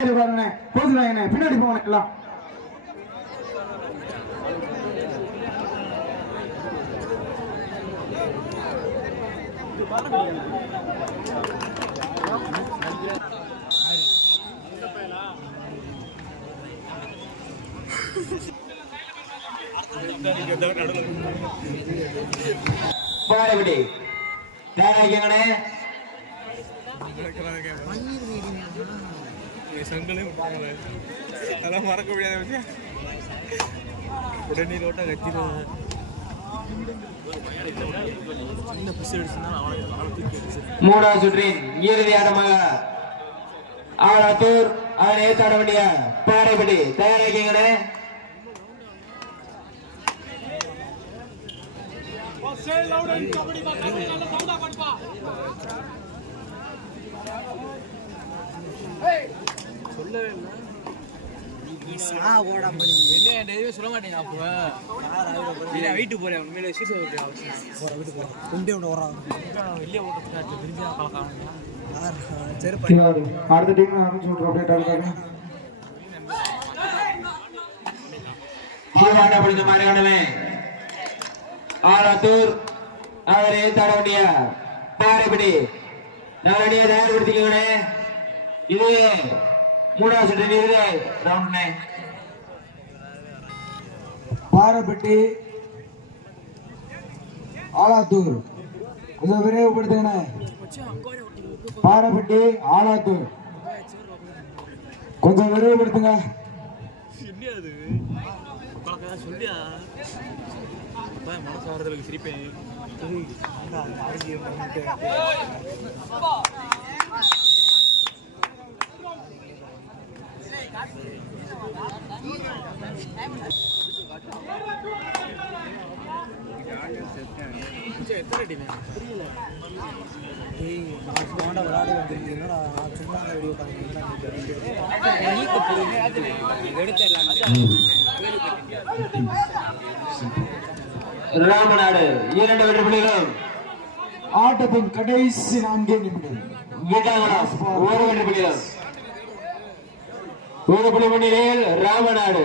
பாருங்க போதுறாங்க பின்னாடி போவாங்க எல்லாம். பாரபடி தயாராகிக்கங்கண்ணே அதெல்லாம் மறக்க முடியாத விஷயம். உடனே ரோட்டா கத்திடுவாங்க சின்ன மூணாவது சுற்றின் இறுதி ஆட்டமாக ஆலாத்தூர் அதனை ஏற்றாட வேண்டிய பாறைப்படி தயாராகிக்கங்கண்ணே என்ன என் எதுவுமே சொல்ல மாட்டேங்க அப்போ இல்லை வீட்டுக்கு போறேன் உண்மையிலே சீசை போறேன். போற வீட்டுக்கு போறேன் கொண்டே ஒன்று வரான் வெளியே ஓட்டுறதுக்கு தெரிஞ்சா பழக்கம் சரி அடுத்த டீம் ஆரம்பிச்சு விட்றோம் அப்படியே டாக்டர் போராட்டப்படுத்த மாறுகாணமே ஆலாத்தூர் அதனை ஏத்தாட வேண்டிய பாறைப்படி. நல்லபடியா தயார்படுத்திக்கங்கண்ணே இது மூணாவது சுற்றின் இறுதி ரவுண்ட்ண்ணே பாரப்பட்டி ஆலாத்தூர். கொஞ்சம் விரைவுபடுத்துங்கண்ணே. பாரப்பட்டி ஆலாத்தூர். கொஞ்சம் விரைவுபடுத்துங்க. சொல்லியா மனசு சிரிப்பேன் ராமநாடு இரண்டு வெற்றி புள்ளிகளும். ஆட்டத்தின் கடைசி நான்கே நிமிடம் ஒரு வெற்றி புள்ளிகளும். ஒரு புள்ளி முன்னிலையில் ராமநாடு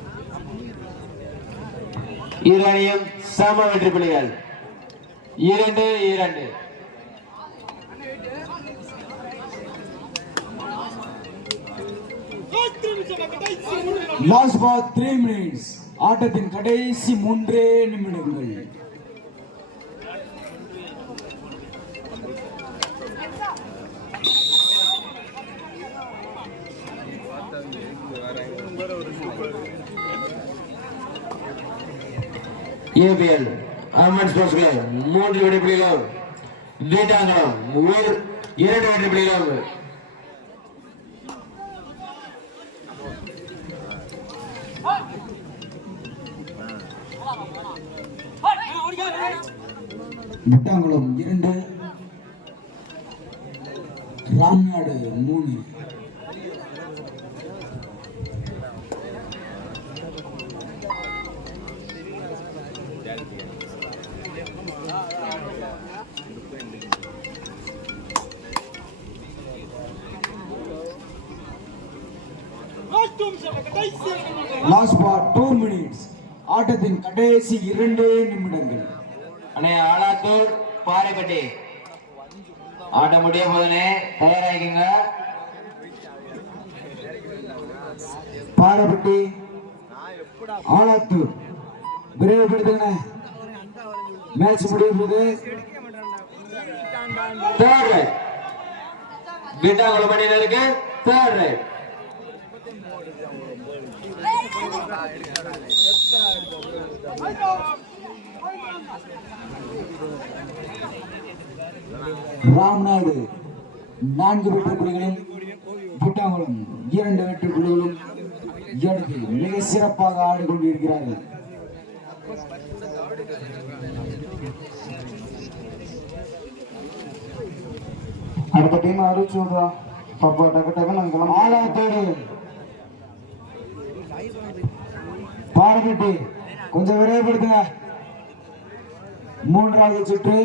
இரு அணியும் சம வெற்றி புலிகள் இரண்டு இரண்டு. லாஸ்ட் பால் த்ரீ மினிட்ஸ் ஆட்டத்தின் கடைசி மூன்றே நிமிடங்கள். ஏபிஎல் அர்மன் ஸ்போர்ட்ஸ் கிளப் மூன்று விடைப்பிடிகளும் புள்ளிகளும் வீட்டாங்குளம் இரண்டு விடைப்பிடிகளும் புள்ளிகளும் முட்டாங்குளம் இரண்டு ராம்நாடு மூணு லாஸ்ட் பால் டூ மினிட்ஸ் ஆட்டத்தின் கடைசி இரண்டே நிமிடங்கள். அண்ணே ஆலாத்தூர் பாறைப்பட்டி. ஆட்டம் முடிய போதுனே தயாராகிக்கங்க. பாரப்பட்டி ஆலாத்தூர். விரைவுபடுத்துங்க. மேட்ச் முடிய போது தேர்ட் ரைட் வீட்டாங்குளம் அணியினருக்கு தேர்ட் ரைட் ராம்நாடு நான்கு வெற்றி புள்ளிகளும் புட்டாங்குளம் இரண்டு வெற்றி புள்ளிகளும் எடுத்து மிக சிறப்பாக ஆடிக்கொண்டிருக்கிறார்கள். அடுத்த டீம் அறிவிச்சு விடுறா. பாப்பா டக்கு டக்கு நாங்கள் கிளம்ப ஆலாத்தோடு பாடகட்டி கொஞ்சம் விரைவுபடுத்துங்க. மூன்றாவது சுற்று.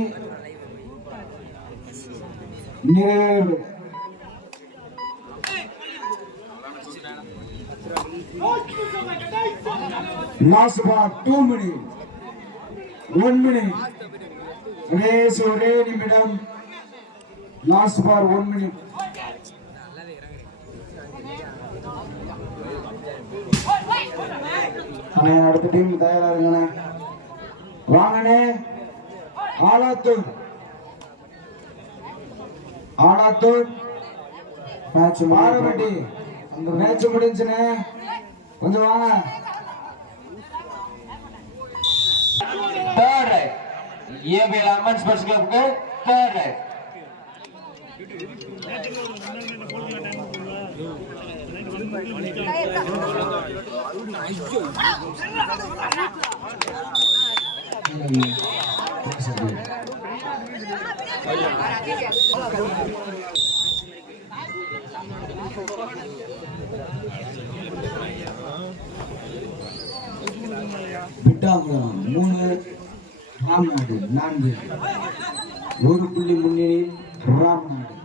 நிறைவேறு last for two minute one minute race ஒரே நிமிடம் லாஸ்ட் பார் ஒன் மினிட் அடுத்த டீம் தயாரா இருங்கண்ணே. வாங்கண்ணே. ஆலாத்தூர். ஆலாத்தூர். மேட்ச் பாரபட்டி அந்த மேட்ச் முடிஞ்சுண்ணே கொஞ்சம் வாங்க. Third right APL Amman sports கிளப்புக்கு third right Vittangulam மூணு ராம்நாடு நான்கு. ஒரு புள்ளி முன்னணியில் ராம்நாடு